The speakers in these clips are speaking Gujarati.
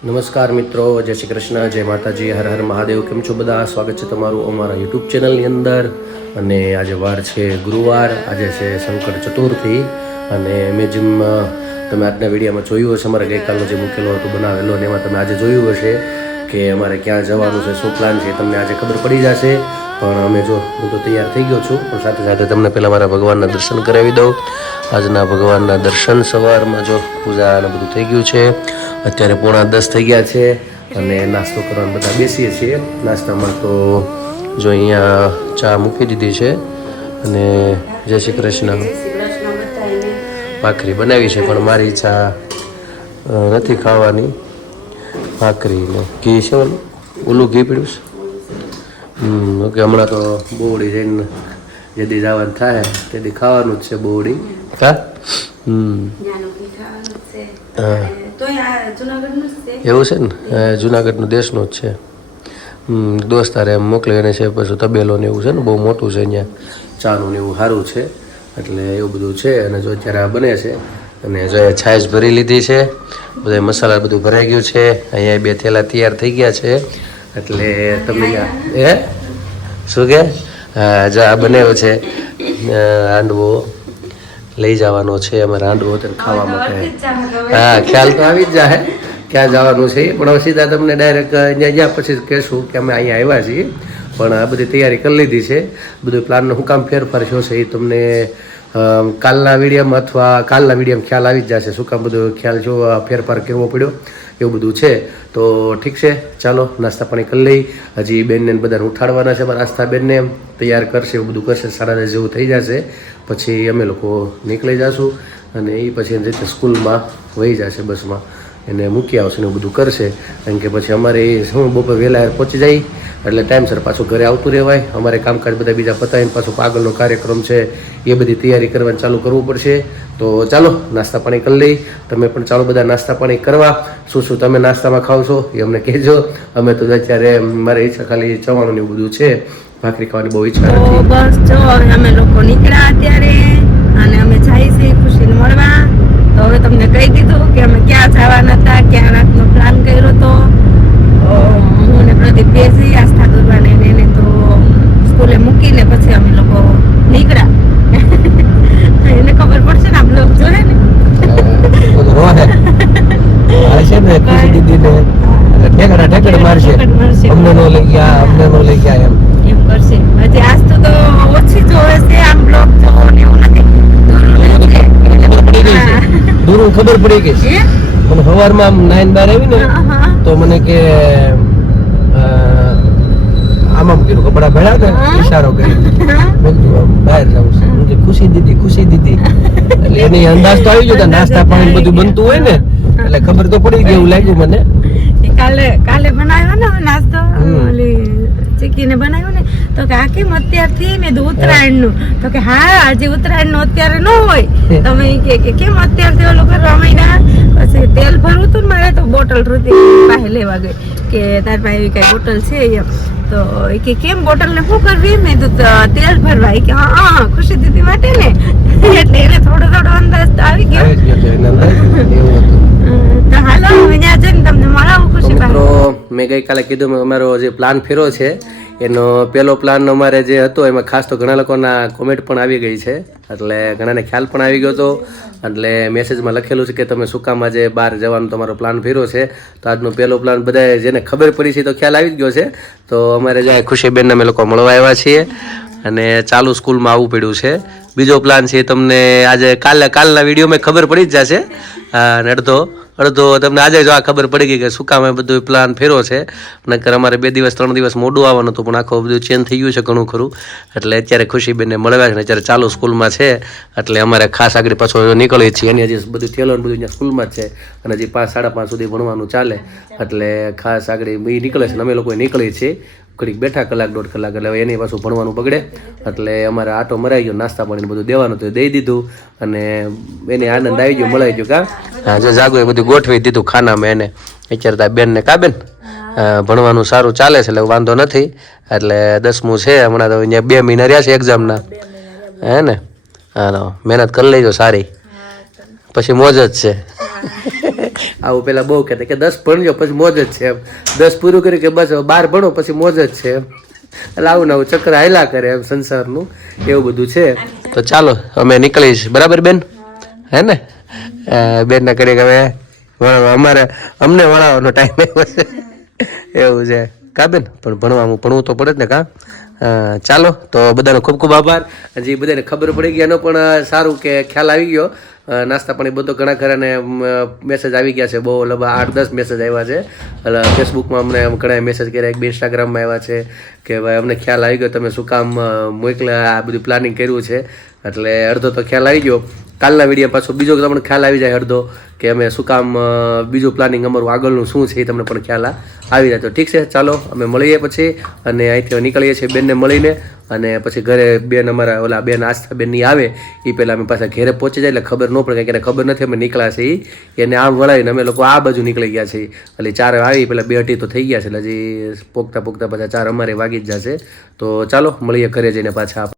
નમસ્કાર મિત્રો, જય શ્રી કૃષ્ણ, જય માતાજી, હર હર મહાદેવ, કેમ છો બધા? સ્વાગત છે તમારું અમારા યુટ્યુબ ચેનલની અંદર. અને આજે વાર છે ગુરુવાર, આજે છે શંકર ચતુર્થી. અને મેં જેમ તમે આજના વિડીયોમાં જોયું હશે, અમારે ગઈકાલનો જે મૂકેલો હતો, બનાવેલો, અને એમાં તમે આજે જોયું હશે કે અમારે ક્યાં જવાનું છે, શું પ્લાન છે તમને આજે ખબર પડી જશે. પણ અમે જો, હું તો તૈયાર થઈ ગયો છું, પણ સાથે સાથે તમને પહેલાં મારા ભગવાનના દર્શન કરાવી દઉં. આજના ભગવાનના દર્શન સવારમાં જો પૂજા અને બધું થઈ ગયું છે અત્યારે પોણા દસ થઈ ગયા છે અને નાસ્તો કરવાનું બધા બેસીએ છીએ. નાસ્તામાં તો જો અહીંયા ચા મૂકી દીધી છે અને જય શ્રી કૃષ્ણ. ભાખરી બનાવી છે પણ મારી ચા નથી ખાવાની. ભાખરી ને ઘી છે ઓલું? ઘી પીડ્યું છે? ઓકે હમણાં તો બોવડી જઈને જેદી જવાનું થાય તેથી ખાવાનું જ છે બોવડી. હા. એવું છે ને? જુનાગઢનું દેશનું જ છે. દોસ્તારે એમ મોકલીને છે પછી તબેલો ને એવું છે ને બહુ મોટું છે અહીંયા. ચાનું ને એવું સારું છે એટલે એવું બધું છે. અને જો અત્યારે આ બને છે અને જો એ છાશ ભરી લીધી છે બધા મસાલા બધું ભરાઈ ગયું છે. અહીંયા બે થેલા તૈયાર થઈ ગયા છે. એટલે તમે એ શું કે? હા જો આ બનાવ્યો છે હાંડવો લઈ જવાનો છે અમારે રાંડવો અત્યારે ખાવા માટે. હા ખ્યાલ તો આવી જ જાય ક્યાં જવાનું છે. પણ હવે સીધા તમને ડાયરેક્ટ અહીંયા ગયા પછી કહેશું કે અમે અહીંયા આવ્યા છીએ. પણ આ બધી તૈયારી કરી લીધી છે. બધું પ્લાનનો હું કામ ફેરફાર થયો છે એ તમને કાલના વિડીયમ અથવા કાલના વિડીયમ ખ્યાલ આવી જ જશે. શું કામ બધું ખ્યાલ જો ફેરફાર કરવો પડ્યો? એવું બધું છે. તો ઠીક છે, ચાલો, નાસ્તા પાણી કરી લઈ. હજી બેનને બધાને ઉઠાડવાના છે મારા આસ્થા બેનને. તૈયાર કરશે, એવું બધું કરશે સાડા જેવું થઈ જશે. પછી અમે લોકો નીકળી જશું અને એ પછી રીતે સ્કૂલમાં વહી જશે બસમાં. એને મૂકી આવશે ને બધું કરશે. કારણ કે પછી અમારે એ શું, બપોર વહેલા પહોંચી જાય, એટલે ટાઈમસર પાછું ઘરે આવતું રહેવાય. અમારે કામકાજ બધા બીજા પતાવીને પાછું આગળનો કાર્યક્રમ છે, એ બધી તૈયારી કરવાની ચાલુ કરવું પડશે. તો ચાલો, નાસ્તા પાણી કરી લઈ. તમે પણ ચાલો બધા નાસ્તા પાણી કરવા. શું શું તમે નાસ્તામાં ખાવ છો, એ અમને કહેજો. અમે તો અત્યારે મારી ઈચ્છા ખાલી ચવાણું ને બધું છે. ભાખરી ખાવાની બહુ ઈચ્છા નથી. બસ અમે લોકો નીકળ્યા અત્યારે. તમને કહી દીધું કે અમે ક્યાં જવાના હતા ક્યાં રાતનો ખબર પડી ગઈ પણ સવારમાં આમ નાઈન બાર આવી ને. તો મને કે અ, આમ આમ કપડા ભેળા ને ઇશારો કર્યો મેં કીધું બહાર જાઉં છે. હું કે ખુશી દીદી ખુશી દીદી. એટલે એની અંદાજ તો આવી ગયો નાસ્તા પાણી બધું બનતું હોય ને એટલે ખબર તો પડી ગઈ એવું લાગ્યું મને. કાલે કાલે બનાવ્યો ને નાસ્તો? ઓલી ચીકીને બનાવ્યું ને, તો કે આ કેમ અત્યારથી મેં તો ઉત્તરાયણનું? તો કે હા, આજે ઉત્તરાયણનું અત્યારે ન હોય. તમે કે કે કેમ અત્યારથી ઓલું કરવા માંડ્યા? પછી તેલ ભરવું હતું ને મારે, તો બોટલ રૂતી પાસે લેવા ગઈ. કે તાર પાસે એવી કઈ બોટલ છે એમ. તો એ કે કેમ બોટલ ને શું કરવી? મેં "તો તેલ ભરવા. કે, હા હા ખુશી દીદી માટે ને. એટલે એને થોડો થોડો અંદાજ આવી ગયો. મિત્રો મેં ગઈકાલે કીધું અમારો જે પ્લાન ફેરો છે એનો પહેલો પ્લાન અમારે જે હતો એમાં ખાસ તો ઘણા લોકોના કોમેન્ટ પણ આવી ગઈ છે. એટલે ઘણાને ખ્યાલ પણ આવી ગયો હતો. એટલે મેસેજમાં લખેલું છે કે તમે સુકામાં જે બહાર જવાનો તમારો પ્લાન ફેરો છે. તો આજનો પહેલો પ્લાન બધાએ જેને ખબર પડી છે તો ખ્યાલ આવી જ ગયો છે. તો અમારે જ્યાં ખુશીબેનને અમે લોકો મળવા આવ્યા છીએ. અને ચાલુ સ્કૂલમાં આવવું પડ્યું છે. બીજો પ્લાન છે તમને આજે કાલે કાલના વિડીયોમાં ખબર પડી જ જશે. અને અડધો અડધો તમને આજે જો આ ખબર પડી ગઈ કે શું કામ બધું પ્લાન ફેરો છે. નકર અમારે બે દિવસ, ત્રણ દિવસ મોડું આવવાનું હતું, પણ આખું બધું ચેન્જ થઈ ગયું છે ઘણું ખરું. એટલે અત્યારે ખુશીબેનને મળ્યા છે ને અત્યારે ચાલુ સ્કૂલમાં છે. એટલે અમારે ખાસ આગળ પાછો નીકળીએ છીએ. એની હજી બધું થયેલો બધું અહીંયા સ્કૂલમાં જ છે. અને હજી પાંચ સાડા પાંચ સુધી ભણવાનું ચાલે. એટલે ખાસ આગળ એ નીકળે છે અમે લોકો નીકળીએ છીએ. ઘડીક બેઠા કલાક દોઢ કલાક એટલે એની પાછું ભણવાનું બગડે. એટલે અમારે આટો મરાઈ ગયો નાસ્તા પાણી બધું દેવાનું તો દઈ દીધું. અને એને આનંદ આવી ગયો મળાઈ ગયો કા? હા જો જાગો એ બધું ગોઠવી દીધું ખાનામાં એને. અત્યારે તાર બેન ને કા બેન ભણવાનું સારું ચાલે છે એટલે વાંધો નથી. એટલે દસમું છે હમણાં તો અહીંયા બે મહિના રહ્યા છે એક્ઝામના હે ને? હા મહેનત કરી લેજો સારી. પછી મોજ જ છે. આવું પેલા બહુ કહેતા કે દસ ભણજો પછી મોજ જ છે દસ પૂરું કર્યું કે બસ બાર ભણો પછી મોજ જ છે એટલે આવું ને આવું ચક્ર હાયલા કરે એમ સંસારનું. એવું બધું છે. તો ચાલો, અમે નીકળીશ બરાબર બેન? હે ને? બેનના કરી હવે અમારે અમને ભણાવવાનો ટાઈમ આવ્યો છે. એવું છે. કા બેન? પણ ભણવાનું ભણવું તો પડે જ ને કા? ચાલો, તો બધાનો ખૂબ ખૂબ આભાર. હજી બધાને ખબર પડી ગઈ એનો પણ સારું કે ખ્યાલ આવી ગયો. નાસ્તા પાણી બધો ઘણા ખરાને મેસેજ આવી ગયા છે. બહુ લગભગ આઠ દસ મેસેજ આવ્યા છે. એટલે ફેસબુકમાં અમને ઘણા મેસેજ કર્યા. એક બે ઇન્સ્ટાગ્રામમાં આવ્યા છે કે ભાઈ અમને ખ્યાલ આવી ગયો. તમે શું કામ અ, આ બધું પ્લાનિંગ કર્યું છે. એટલે અડધો તો ખ્યાલ આવી ગયો. કાલના વીડિયો પાછો બીજો તમને ખ્યાલ આવી જાય અડધો કે અમે શું કામ બીજું પ્લાનિંગ અમારું આગળનું શું છે એ તમને પણ ખ્યાલ આવી જાય. તો ઠીક છે, ચાલો, અમે મળીએ પછી અને અહીંથી નીકળીએ છીએ બેનને મળીને અને પછી ઘરે બેન અમારા ઓલા બેન આસ્થા બેનની આવે એ પહેલાં અમે પાછા ઘરે પહોંચી જાય એટલે ખબર ન પડે કે ખબર નથી અમે નીકળ્યા છે એ એને આમ વળાવીને અમે લોકો આ બાજુ નીકળી ગયા છીએ. એટલે ચાર આવી પહેલાં બે અઢી તો થઈ ગયા છે, એટલે હજી પોગતા પોગતા પાછા ચાર અમારે વાગી જ જશે. તો ચાલો, મળીએ ઘરે જઈને પાછા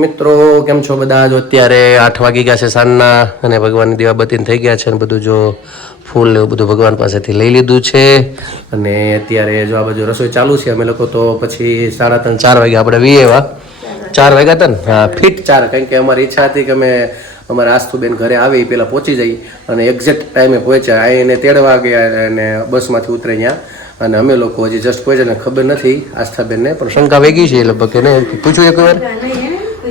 મિત્રો, કેમ છો બધા? જો અત્યારે આઠ વાગી ગયા છે સાંજના અને ભગવાનની દીવાબત્તી થઈ ગયા છે અને બધું જો ફૂલ એવું બધું ભગવાન પાસેથી લઈ લીધું છે. અને અત્યારે જો આ બાજુ રસોઈ ચાલુ છે, અમે લોકો તો પછી સાડા ત્રણ, ચાર વાગે આપણે વી એવા. ચાર વાગ્યા હતા ને? હા, ફિટ ચાર. કારણ કે અમારી ઈચ્છા હતી કે અમે અમારા આસ્તુબેન ઘરે આવે એ પહેલાં પહોંચી જઈ અને એક્ઝેક્ટ ટાઈમે પહોંચ્યા. અહીં એને તેડવા ગયા અને બસમાંથી ઉતરે ત્યાં અને અમે લોકો હજી જસ્ટ પહોંચ્યા ખબર નથી આસ્થાબેનને, પણ શંકા વેગી છે લગભગ એને પૂછ્યું એક વાર?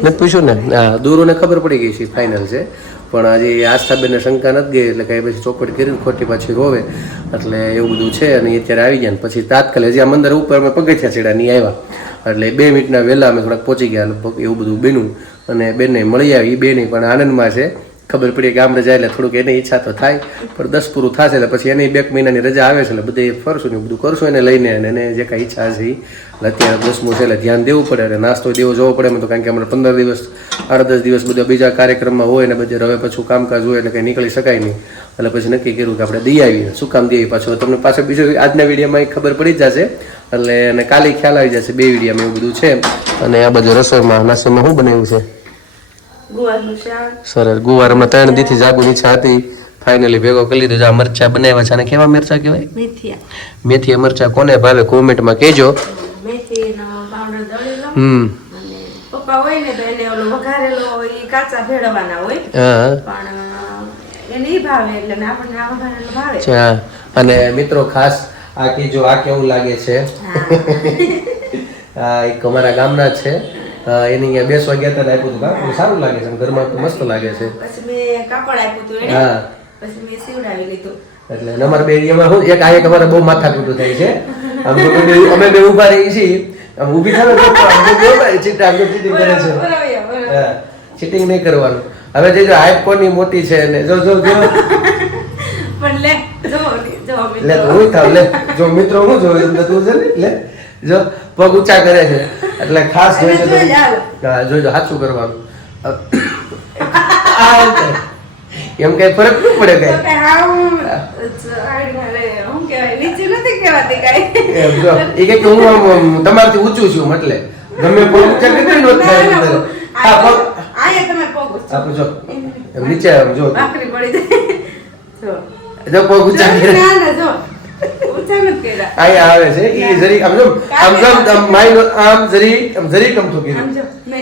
નથી પૂછ્યું ને હા દૂરોને ખબર પડી ગઈ છે ફાઇનલ છે. પણ હજી આસ્થાબેનને શંકા નથી ગઈ, એટલે કાંઈ પછી ચોપટ કરીને ખોટી પાછી રોવે. એટલે એવું બધું છે અને અત્યારે આવી ગયા ને પછી તાત્કાલિક હજી આ મંદિર ઉપર અમે પગથિયા ચડ્યા, નહીં આવ્યા. એટલે બે મિનિટના વહેલા અમે થોડાક પહોંચી ગયા લગભગ એવું બધું બન્યું. અને બેનને મળી આવી બેની પણ આનંદમાં છે. ખબર પડી ગામડે જાય એટલે થોડુંક એની ઈચ્છા તો થાય, પણ દસ પૂરું થશે એટલે પછી એની બે મહિનાની રજા આવે છે એટલે બધે ફરશું ને બધું કરશું એને લઈને અને એને જે કાંઈ ઈચ્છા છે એટલે અત્યારે દસમું છે એટલે ધ્યાન દેવું પડે અને નાસ્તો દેવો જોવો પડે એમ તો કારણ કે અમારે પંદર દિવસ આઠ દસ દિવસ બધા બીજા કાર્યક્રમમાં હોય ને બધે હવે પાછું કામકાજ હોય એટલે કંઈ નીકળી શકાય નહીં. એટલે પછી નક્કી કર્યું કે આપણે દઈ આવીએ. શું કામ દઈએ પાછું તમને પાછળ બીજું આજના વિડીયોમાં ખબર પડી જશે. એટલે અને કાલે ખ્યાલ આવી જશે, બે વિડીયામાં એવું બધું છે. અને આ બધું રસોઈમાં, નાસ્તામાં શું બનાવ્યું છે? સરસ. ગુવાર હમણાં ત્રણ દીથી જાગુની ઈચ્છા હતી ફાઇનલી ભેગો કરી લીધો. આ મરચા બનાવ્યા છે અને કેવા મરચા કહેવાય? મેથિયા. મેથી મરચા કોને ભાવે? કોમેન્ટમાં કહેજો. હમ. પપ્પા હોય ને તો એને ઓલો વઘારેલો હોય કાચા ભેળવવાના હોય. હા. પણ એને ભાવે એટલે આપણને આ વઘારેલો ભાવે. અચ્છા અને મિત્રો ખાસ આ કીજો આ કેવું લાગે છે. આ એક અમારા ગામના છે. એની અહીંયા બેસવા ગયા હતા આપ્યું હતું. કાં? સારું લાગે છે. ઘરમાં તો મસ્ત લાગે છે. પછી મેં કાપડ આપ્યું હતું હા. પછી મેં સીવડાવી લીધું. એટલે અમારે બે એરિયામાં શું? એક આ એક અમારે બહુ માથાકૂટું થાય છે. અમે બે- અમે બે ઊભા રહીએ છીએ. આમ ઊભી થાય તો અમે બે ઊભા ચીટિંગ કરે છે. ચીટિંગ નહીં કરવાનું. હવે જે જો હાઈટ કોની મોટી છે ને જો જો જો. પણ લે જો જો લે હું થાવ. લે જો મિત્રો હું જો તું છે ને લે. જો પગ ઊંચા કરે છે. એટલે ખાસ જોઈજો જોઈજો સાચું કરવાનું. એમ કઈ ફરક નહીં પડે કઈ. કે હું તમારાથી ઊંચું છું એટલે. ગમે પગ ઊંચા કરી નો થાય ના, ના. જો. નીચે જો. જો. પગ ઊંચા અહીંયા આવે છે. એ જરી આમ જો આમ આમ માઇન્ડ આમ જરી આમ જરી કમથું કીધું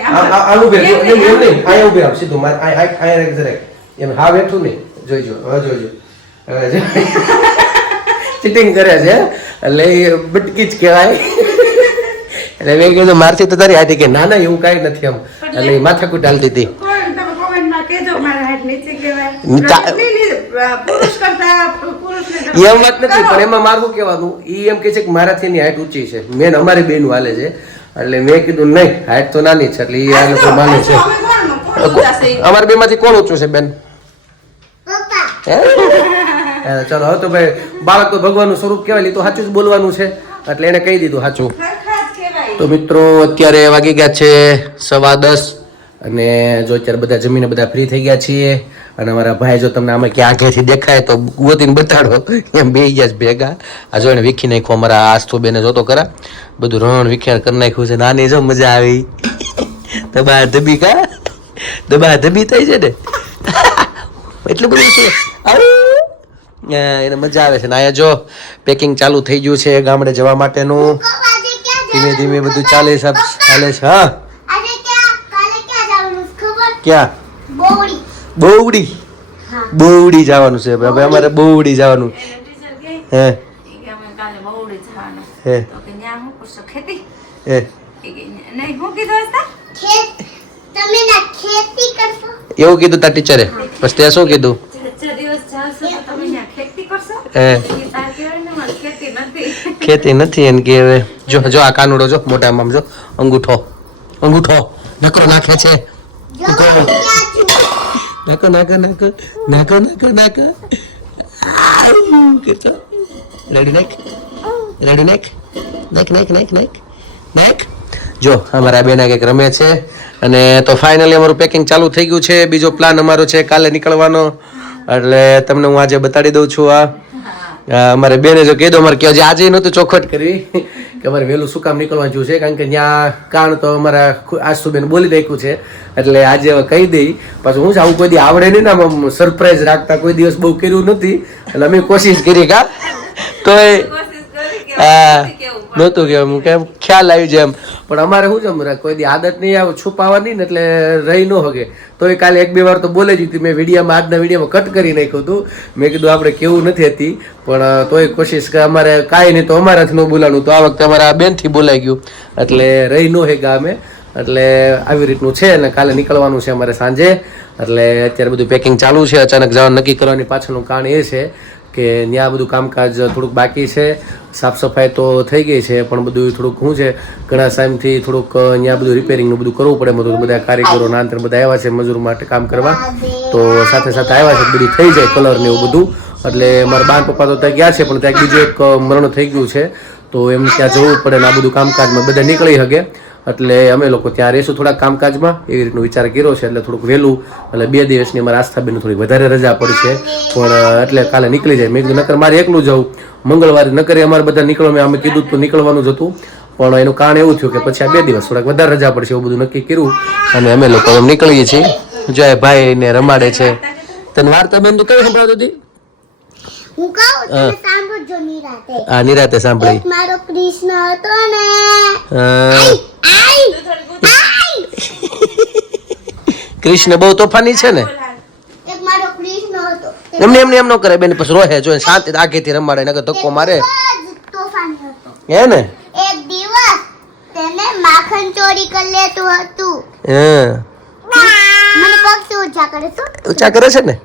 આમ આમ આ- એમ એમ નહીં, અહીંયા ઊભી રાખ સીધું. મારે આ- આ- અહીંયા રાખ જરાક. એમ હા બેઠું નહીં. જોઈજો હવે જોઈજો ચીટિંગ કરે છે એટલે બટકી જ કહેવાય. એટલે મેં કીધું મારથી તો તારી હાથી કે ના ના એવું કાંઈ નથી એમ એટલે માથાકૂટ હાલતી હતી કોણ તમે કોમેન્ટમાં કહેજો મારા હાથ નીચે કહેવાય નીચા- નહીં, નહીં, અ, પુરુષ કરતા પુરુષને એમ વાત નથી પણ એમાં મારું કહેવાનું? એ એમ કે છે કે મારાથી એની હાઈટ ઊંચી છે. મેન અમારી બેન હાલે છે. એટલે મેં કીધું નહીં હાઈટ તો નાની છે એટલે એ આ લોકો માને છે. અમારા બેમાંથી કોણ ઊંચું છે બેન? હે? હે, ચાલો હવે તો ભાઈ બાળક તો ભગવાનનું સ્વરૂપ કહેવાય તો સાચું જ બોલવાનું છે. એટલે એને કહી દીધું સાચું. તો મિત્રો અત્યારે વાગી ગયા છે સવા દસ. અને જો અત્યારે બધા જમીને બધા ફ્રી થઈ ગયા છીએ, અને અમારા ભાઈ જો તમને આમાં ક્યાં આગેથી દેખાય તો ગોતીને બતાડો. એમ બે ગયા છે ભેગા. આ જો એને વીખી નાખ્યું, અમારા આસ્થુ બેને જોતો કરા બધું રણ વિખ્યાણ કરી નાખ્યું છે. નાની જો મજા આવી. દબા ધબી કા? દબા ધબી થઈ છે ને? એટલું બધું છે. એને મજા આવે છે. ને અહીંયા જો પેકિંગ ચાલુ થઈ ગયું છે ગામડે જવા માટેનું. ધીમે ધીમે બધું ચાલે છે ચાલે છે, હા. ક્યાં? બોવડી. બોવડી? જવાનું છે. હવે અમારે બોવડી જવાનું. હે. હે. હે. તમે ના ખેતી કરશો? એવું કીધું તા ટીચરે. પછી તે શું કીધું? હે. ખેતી નથી એમ કે હવે. જો જો આ કાનુડો જો મોટામાં આમ જો અંગૂઠો. અંગૂઠો. નકરો નાખે છે. નાકો નાખો. નાકો નાકો નાકો નાકો રેડી નાખ. રેડી નાખ નાખ નાખ નાખ નાખ નાખ જો, અમારા બેન કંઈક રમે છે અને તો ફાઇનલી અમારું પેકિંગ ચાલુ થઈ ગયું છે. બીજો પ્લાન અમારો છે કાલે નીકળવાનો. એટલે તમને હું આજે બતાડી દઉં છું આ. અમારે બેને જો કીધું અમારે કે આજે નહોતું ચોખવટ કરવી. કે અમારે વહેલું શું કામ નીકળવાનું જેવું છે? કારણ કે ત્યાં કાણ તો અમારા આશુબેન બોલી રાખ્યું છે. એટલે આજે હવે કહી દઈ. પાછું હું આવું કોઈ દી આવડે નહીં ને સરપ્રાઈઝ રાખતા કોઈ દિવસ બહુ કર્યું નથી. એટલે અમે કોશિશ કરી કા. તો હા નહોતું કે હું કેમ? ખ્યાલ આવી જેમ એમ. પણ અમારે શું છે અમારે કોઈ દી આદત નહીં આવે છુપાવવાની ને એટલે રહી ન હગે. તો એ કાલે એક બે વાર તો બોલે જ હતી મેં વિડીયામાં આજના વિડીયામાં કટ કરી નાખ્યું હતું. મેં કીધું આપણે કેવું નથી હતી પણ તોય કોશિશ કે અમારે કાંઈ નહીં તો અમારાથી ન બોલાવાનું તો આ વખતે અમારા બેનથી બોલાઈ ગયું. એટલે રહી ન હેગા અમે. એટલે આવી રીતનું છે અને કાલે નીકળવાનું છે અમારે સાંજે. એટલે અત્યારે બધું પેકિંગ ચાલુ છે. અચાનક જવાનું નક્કી કરવાની પાછળનું કારણ એ છે કે ત્યાં બધું કામકાજ થોડુંક બાકી છે સાફ સફાઈ તો થઈ ગઈ છે, પણ બધું થોડુંક શું છે, ઘણા ટાઈમથી થોડુંક ત્યાં બધું રિપેરિંગનું બધું કરવું પડે, બધું બધા કારીગરો નાંતર બધા આવ્યા છે મજૂર માટે કામ કરવા. તો સાથે સાથે આવ્યા છે, બધું થઈ જાય કલર ને એવું બધું. એટલે મારા બાન પપ્પા તો ત્યાં ગયા છે, પણ ત્યાં બીજું એક મરણ થઈ ગયું છે. તો એમને ત્યાં જવું પડે ને આ બધું કામકાજમાં બધા નીકળી શકે એટલે અમે લોકો ત્યાં રહીશું થોડાક કામકાજમાં. એવી રીતનો વિચાર કર્યો છે, એટલે થોડુંક વહેલું. એટલે બે દિવસની અમારા આસ્થાબેન થોડી વધારે રજા પડશે પણ એટલે કાલે નીકળી જાય. મેં કીધું, નકર મારે એકલું જવું. મંગળવારે નકરે અમારે બધા નીકળવા અમે કીધું તો નીકળવાનું જ હતું. પણ એનું કારણ એવું થયું કે પછી આ બે દિવસ થોડાક વધારે રજા પડશે એવું બધું નક્કી કર્યું. અને અમે લોકો એમ નીકળીએ છીએ. જય ભાઈ ને રમાડે છે. તને વાર્તા બેન તું કઈ સંભળાવતી હતી? હું. કહું તમે સાંભળજો નિરાતે. આ નિરાતે સાંભળી. એક મારો કૃષ્ણ હતો ને. આઈ આઈ કૃષ્ણ બહુ તોફાની છે ને? એક મારો કૃષ્ણ હતો. એમને એમને એમ ન કરે બેન પછી રોહે જો શાંતિ આગેથી રમાડે નકર ધક્કો મારે. તોફાની હતો. હે ને? એક દિવસ તેને માખણ ચોરી કરી લેતું હતું. હે. મને પક્ષી ઊંચા કરે શું ઊંચા કરે છે ને?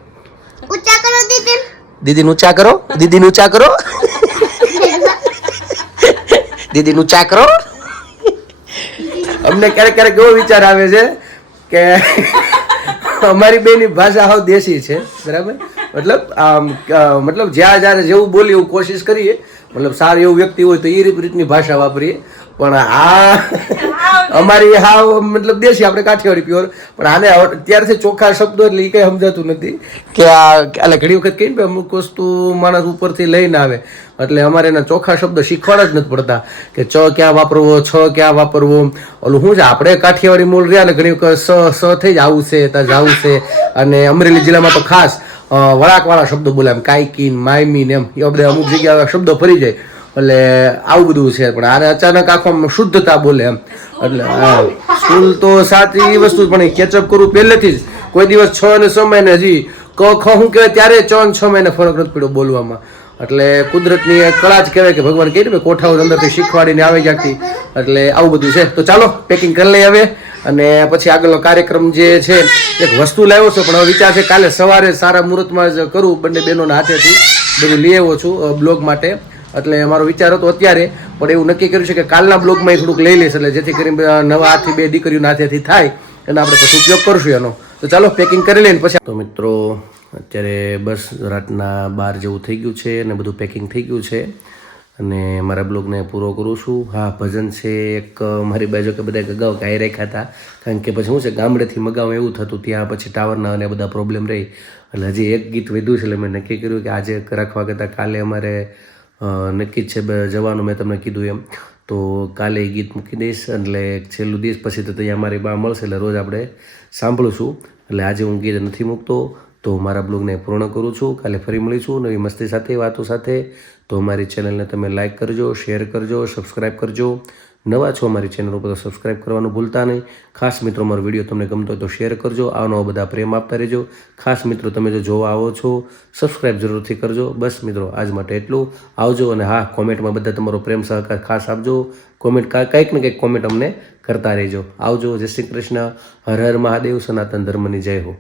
દીદી ઊંચા કરો દીદી ઊંચા કરો. દીદી ઊંચા કરો. અમને ક્યારેક ક્યારેક એવો વિચાર આવે છે કે અમારી બેની ભાષા હાવ દેશી છે, બરાબર? મતલબ, આમ મતલબ જ્યાં જ્યારે જેવું બોલીએ એવું કોશિશ કરીએ. મતલબ સારું એવું વ્યક્તિ હોય તો એ રીત રીતની ભાષા વાપરીએ. પણ આ અમારી હાવ મતલબ દેશી, આપણે કાઠિયાવાડી પ્યોર પણ આને અત્યારથી ત્યારથી ચોખ્ખા શબ્દો એટલે એ કંઈ સમજાતું નથી કે આ એટલે ઘણી વખત કહીને કે અમુક વસ્તુ માણસ ઉપરથી લઈને આવે. એટલે અમારે એના ચોખ્ખા શબ્દ શીખવાડ જ નથી પડતા કે ચ ક્યાં વાપરવો, છ ક્યાં વાપરવો. ઓલું શું છે, આપણે કાઠિયાવાડી મૂળ રહ્યા ને ઘણી વખત સ સ થઈ જ આવું છે ત્યાં જવું છે. અને અમરેલી જિલ્લામાં તો ખાસ વળાકવાળા શબ્દો બોલે એમ, કાયકીન, માયમીન એમ. એ બધા અમુક જગ્યાએ શબ્દો ફરી જાય. એટલે આવું બધું છે. પણ આને અચાનક આખો શુદ્ધતા બોલે એમ. એટલે સ્કૂલ તો સાચી એ વસ્તુ પણ કેચઅપ કરવું પહેલેથી જ. કોઈ દિવસ છ અને છ મહિને હજી ક ખ હું કહેવાય ત્યારે છ અને છ મહિને ફરક નથી પડ્યો બોલવામાં. એટલે કુદરતની કળા જ કહેવાય કે ભગવાન કહી ને કોઠાઓ અંદરથી શીખવાડીને આવે ક્યાંકથી. એટલે આવું બધું છે. તો ચાલો પેકિંગ કરી લઈ આવે અને પછી આગળનો કાર્યક્રમ જે છે એક વસ્તુ લાવ્યો છે પણ હવે વિચાર છે કાલે સવારે સારા મુહૂર્તમાં જ કરું બંને બહેનોના હાથેથી. બધું લઈ આવ્યો છું બ્લોગ માટે. એટલે મારો વિચાર હતો અત્યારે, પણ એવું નક્કી કર્યું છે કે કાલના બ્લોગમાં એ થોડુંક લઈ લઈશ, એટલે જેથી કરીને નવા હાથથી બે દીકરીઓના હાથેથી થાય, એનો આપણે પછી ઉપયોગ કરશું એનો. તો ચાલો પેકિંગ કરી લઈને પછી તો મિત્રો, અત્યારે બસ રાતના બાર જેવું થઈ ગયું છે અને બધું પેકિંગ થઈ ગયું છે. અને મારા બ્લોગને પૂરો કરું છું. હા, ભજન છે એક, મારી બાજુ કે બધા ગગાવ ગાઈ રાખ્યા હતા. કારણ કે પછી શું છે, ગામડેથી મગાવું એવું થતું, ત્યાં પછી ટાવરના અને બધા પ્રોબ્લેમ રહી. એટલે હજી એક ગીત વધ્યું છે એટલે મેં નક્કી કર્યું કે આજે રાખવા કરતાં કાલે અમારે નક્કી જ છે જવાનું મેં તમને કીધું એમ. તો કાલે એ ગીત મૂકી દઈશ, એટલે છેલ્લું દિવસ પછી તો ત્યાં મારી બા મળશે, એટલે રોજ આપણે સાંભળીશું. એટલે આજે હું ગીત નથી મૂકતો, તો મારા બ્લોગને પૂર્ણ કરું છું. કાલે ફરી મળીશું નવી મસ્તી સાથે, વાતો સાથે. તો મારી ચેનલને તમે લાઇક કરજો શેર કરજો સબસ્ક્રાઈબ કરજો. નવા છો અમારી ચેનલ ઉપર તો સબસ્ક્રાઈબ કરવાનું ભૂલતા નહીં. ખાસ મિત્રો મારો વીડિયો તમને ગમતો હોય તો શેર કરજો. આનો બધા પ્રેમ આપતા રહેજો. ખાસ મિત્રો, તમે જો જોવા આવો છો સબસ્ક્રાઈબ જરૂરથી કરજો. બસ મિત્રો, આજ માટે એટલું. આવજો અને હા, કોમેન્ટમાં બધા તમારો પ્રેમ, સહકાર ખાસ આપજો. કોમેન્ટ કંઈક ને કંઈક કોમેન્ટ અમને કરતા રહેજો. આવજો. જય શ્રી કૃષ્ણ. હર હર મહાદેવ. સનાતન ધર્મની જય હો.